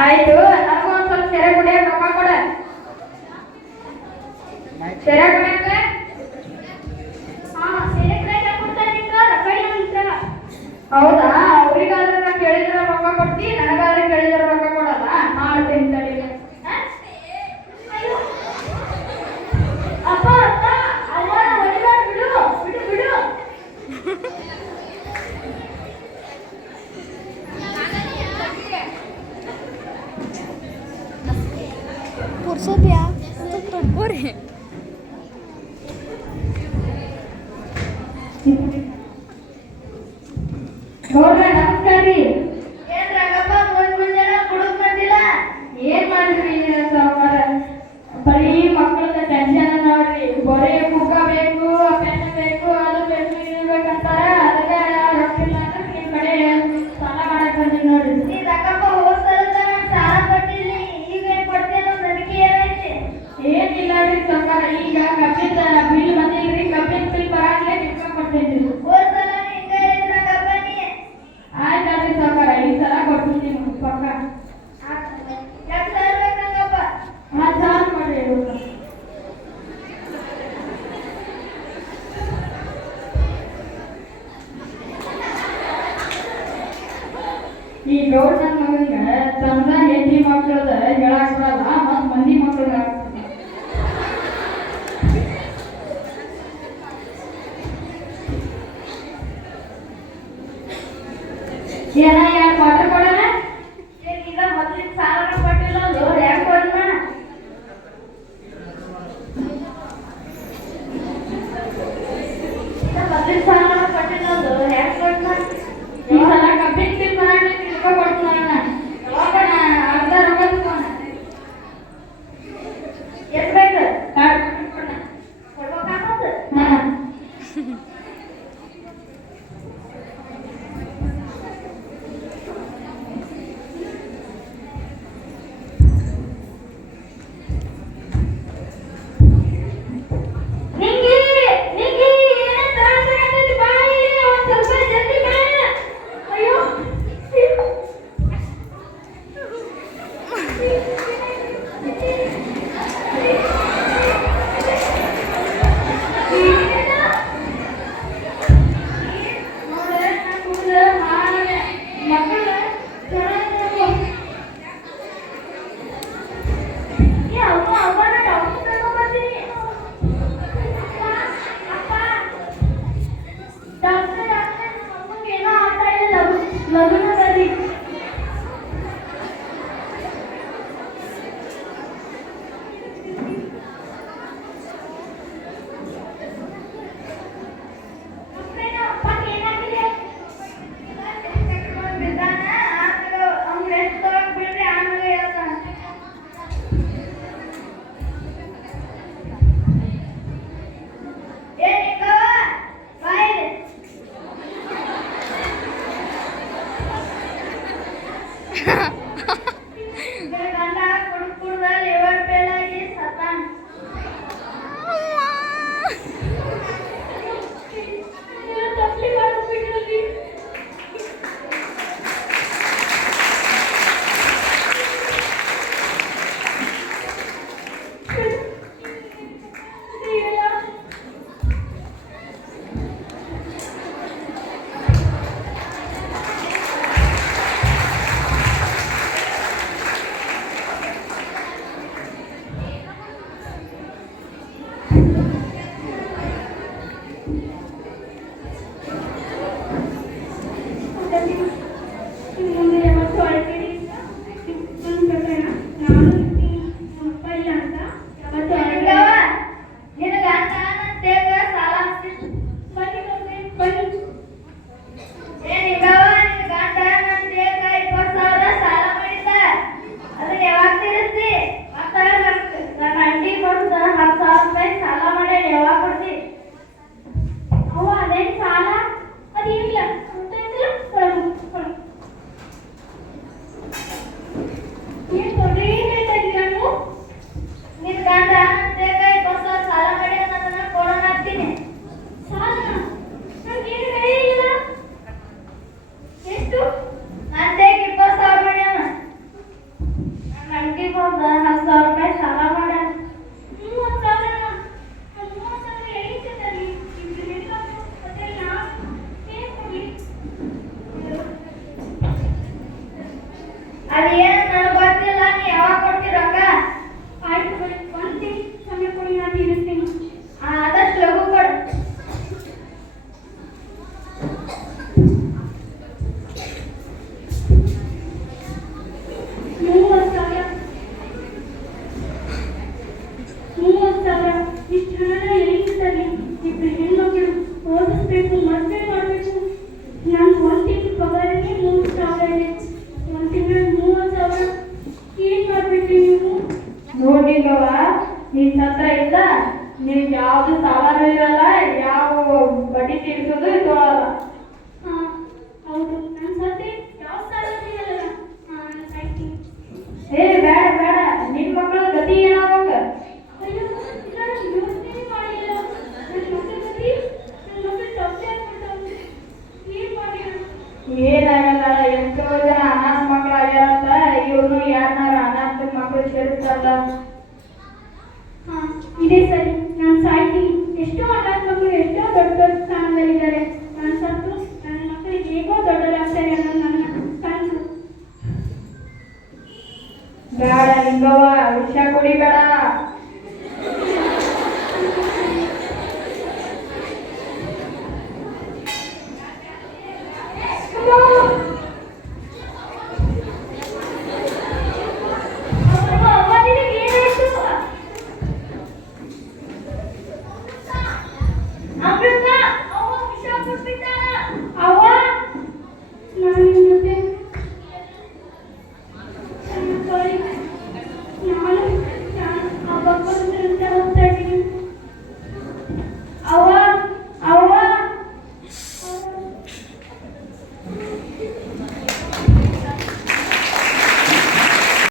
ಆಯ್ತು, ನನಗೂ ಒಂದ್ ಸ್ವಲ್ಪ ಸೆರೆ ಕುಡಿಯಕ್ ರೊಕ್ಕ ಕೊಡ. ಸೆರೆ ಕುಡಿಯಕ ಹೌದಾ? ಅವ್ರಿಗಾದ್ರೆ ಕೇಳಿದ್ರೆ ರೊಕ್ಕ ಕೊಡ್ತಿ, ನನಗಾದ್ರೆ ಕೇಳಿದ್ರೆ ರೊಕ್ಕ ಕೊಡಲ್ಲ. ಮಾಡ್ತೀನಿ ತಡಿ. ಅಪ್ಪ ಅಪ್ಪ ಅಲ್ಲ ಬಿಡು ಬಿಡು ಬಿಡು. ಪುರ್ಸೋದ್ಯಾ ತೊಡ್ಕೋರಿ. ನೋಡ್ರ ನಮಸ್ಕಾರ ರೀ. ಏನ್ ರಂಗಪ್ಪ ಮುಂಜಾನೆ ಕುಡಿದ್ ಬಂದಿಲ್ಲ? ಏನ್ ಮಾಡಿದ್ರಿ ಸಾವುಕಾರ? ಬರೀ ಮಕ್ಕಳದ ಟೆನ್ಷನ್ ನೋಡ್ರಿ. ಬರೀ ಬುಕ್ಕ ಬೇಕು, ಪೆನ್ ಬೇಕು, ಅದು ಬೇಕು, ಇದು ಬೇಕಂತಾರ. ಅದಕ್ಕೆ ರೊಕ್ಕ ಇಲ್ಲ ಅಂದ್ರೆ ನಿಮ್ ಕಡೆ ಸಾಲ ಮಾಡಕ್ ಬಂದಿನಿ ನೋಡ್ರಿ. ನೀ ರಂಗಪ್ಪ ಹೋಗ್ಸಲ್ದ ಸಾಲ ಕೊಟ್ಟಿಲ್ಲ, ಈಗ ಏನ್ ಕೊಡ್ತೇನೋ ನನಗೆ ಏನೈತಿ? ಏನಿಲ್ಲ ರೀ ಸಾವುಕಾರ, ಈಗ ಕಬ್ಬಿನ ಬಿಲ್ ಬಂದಿಲ್ರಿ. ಕಬ್ಬಿನ ಬಿಲ್ ಬರಾಗ್ಲೇ ನಿಮ್ಗೆ ಕೊಡ್ತೇನ್ರಿ. ಆಯ್ತಾಯ್ತು ಸಾವುಕಾರ, ಈ ಸಲ ಕೊಡ್ತೀನಿ ಪಕ್ಕ. ಚಾರ್ಜ್ ಮಾಡಿ. ಈ ಗೌಡ್ ನನ್ನ ಮಗಂಗ ಚಂದ ಹೆಂಡತಿ ಮಕ್ಕಳದ ಹೇಳಕ್ ಬರಲ್ಲ, ಮತ್ ಮಂದಿ ಮಕ್ಕಳು ಹೇಳಕ್ ಬರಲ್ಲ. ಏನ ಯಾರು ಪಾಠ ಕೊಡೋಣ? ಈಗ ಮೊದಲಿನ ಸಾಲ ಕೊಟ್ಟಿಲ್ಲ ಅದು ಯಾಕೆ ಕೊಡೋಣ? ಮೊದಲಿನ ಸಾಲ ಕೊಟ್ಟಿಲ್ಲ ಅದು ಯಾಕೆ ಕೊಡೋಣ? ಈ ಸಲ ಕಬ್ಬಿನ ಬಿಲ್ ಬರಾಗ್ಲಿ ರೊಕ್ಕ ಕೊಡ್ತಾನ. ಅರ್ಧ ರೊಕ್ಕ ತಗೋಣ. ಎಷ್ಟು ಬೇಕು? ಕೊಡ್ಬೇಕಾಗತ್ತೆ. ಮುಂದೆ ಯಾವತ್ತೂ ಅಳ್ತೀರಿ ನನ್ನ ಪ್ರಕಾರ ನಾನು ನಮ್ಮ ಅಪ್ಪ ಇಲ್ಲ ಅಂತ ಯಾವತ್ತೂ ಅಳಗವ ನಿನ್ನ ಗಂಡ ನನ್ನ ದೇಗ ಸಾಲ ಬನ್ನಿ ಬನ್ನಿ ಏನಿಗವ ನಿನ್ನ ಗಂಡ ನನ್ನ ದೇಗ 20,000 ಸಾಲ ಮಾಡಿದ್ದ ಅದನ್ನ ಯಾವಾಗ ತೀರಿಸ್ತಿ ಮತ್ತೆ ನನ್ನ ಅಂಟಿ ಬಂದು 10,000 ರೂಪಾಯಿ ಸಾಲ ಮಾಡಿ ಯಾವಾಗ ಕೊಡ್ತಿ ಅವ ಅದೇನು ಸಾಲ ಅದೇನಿಲ್ಲ ಏನ್ ಕೊಡ್ರಿ ಹೇಳ್ತಾ ಇದ್ದೀರಾ ನೀವು ನಿನ್ ಗಂಡ ನನ್ನ 20,000 ಸಾಲ ಮಾಡಿ ನನ್ನ ಕೊಡೋಣ ಅಂತೀನಿ ಸಾಲ ನಂಗೇನು ಬೆಳೆ ಇಲ್ಲ ಎಷ್ಟು ನನ್ನ 20,000 ಮಾಡ್ಯಾನ ನನ್ನ ಅಂಟಿ ಬಂದ 10,000 ರೂಪಾಯಿ ಸಾಲ ಮಾಡ್ಯಾನ 30,000 30,000 ಎಲ್ಲಿಂದ ತರಲಿ ಇಬ್ಬರು ಮತ್ತೆ ನಾನು ಏನ್ ಕೊಡ್ಲಿ ಅದೇನು ನನಗೆ ಗೊತ್ತಿಲ್ಲ ನೀ ಯಾವಾಗ ಕೊಡ್ತೀರ ರೊಕ್ಕ ಆಯ್ತು ಬಿಡಿ ಒಂದು ತಿಂಗಳು ಸಮಯ ಕೊಡಿ ನಾನು ತೀರಿಸ್ತೀನಿ ಆದಷ್ಟು ಲಘು ಕೊಡು ಮೂವತ್ತು ಸಾವಿರ ಇಷ್ಟು ಹಣನ ಎಲ್ಲಿಂದ ತರಲಿ ಇಬ್ಬರು ಹೆಣ್ಮಕ್ಳು ಓದಿಸ್ಬೇಕು ಮದುವೆ ಮಾಡಬೇಕು ನಾನು ಒಂದು ತಿಂಗಳು ಪಗಾರಕ್ಕೆ 3,000 ಇದೆ ಒಂದು ತಿಂಗಳು 30,000 ಏನ್ ಮಾಡ್ಬೇಕ್ರಿ ನೀವು ನೋಡಿಲ್ಲವ ನೀನ್ ಹತ್ರ ಇಲ್ಲ ನೀವ್ ಯಾವ್ದು ಸಾಲನೂ ಇರಲ್ಲ ಯಾವ ಬಡ್ಡಿ ತೀರಿಸೋದು ತೊಗೊಳಲ್ಲ ಹಾ ಹೌದು ನನ್ನ ಸದ್ಯ ಯಾವ ಸಾಲನೂ ಇರಲ್ಲ ಆಯ್ತು ಏ ಬೇಡ ಬೇಡ ನಿನ್ ಮಕ್ಕಳ ಗತಿ ಏನಾವಾಗ ಅಯ್ಯೋ ನಾನು ಯೋಚನೆ ಮಾಡಿಲ್ಲ ನನ್ನ ಮಕ್ಕಳ ಗತಿ ನನ್ನ ಮಕ್ಕಳು ತಪ್ಪೆ ಆಗ್ಬಿಡ್ತಾವೆ ಏನ್ ಮಾಡಿಲ್ಲ ಏನಾಗಲ್ಲ ಎಷ್ಟೋ ಜನ ಅನಾಥ ಮಕ್ಕಳಾಗ್ಯಾರಂತ ಇವ್ರು ಯಾರನ್ನಾರ ಅನಾಥ ಮಕ್ಕಳು ಸೇರಿಸ್ತಾರಲ್ಲ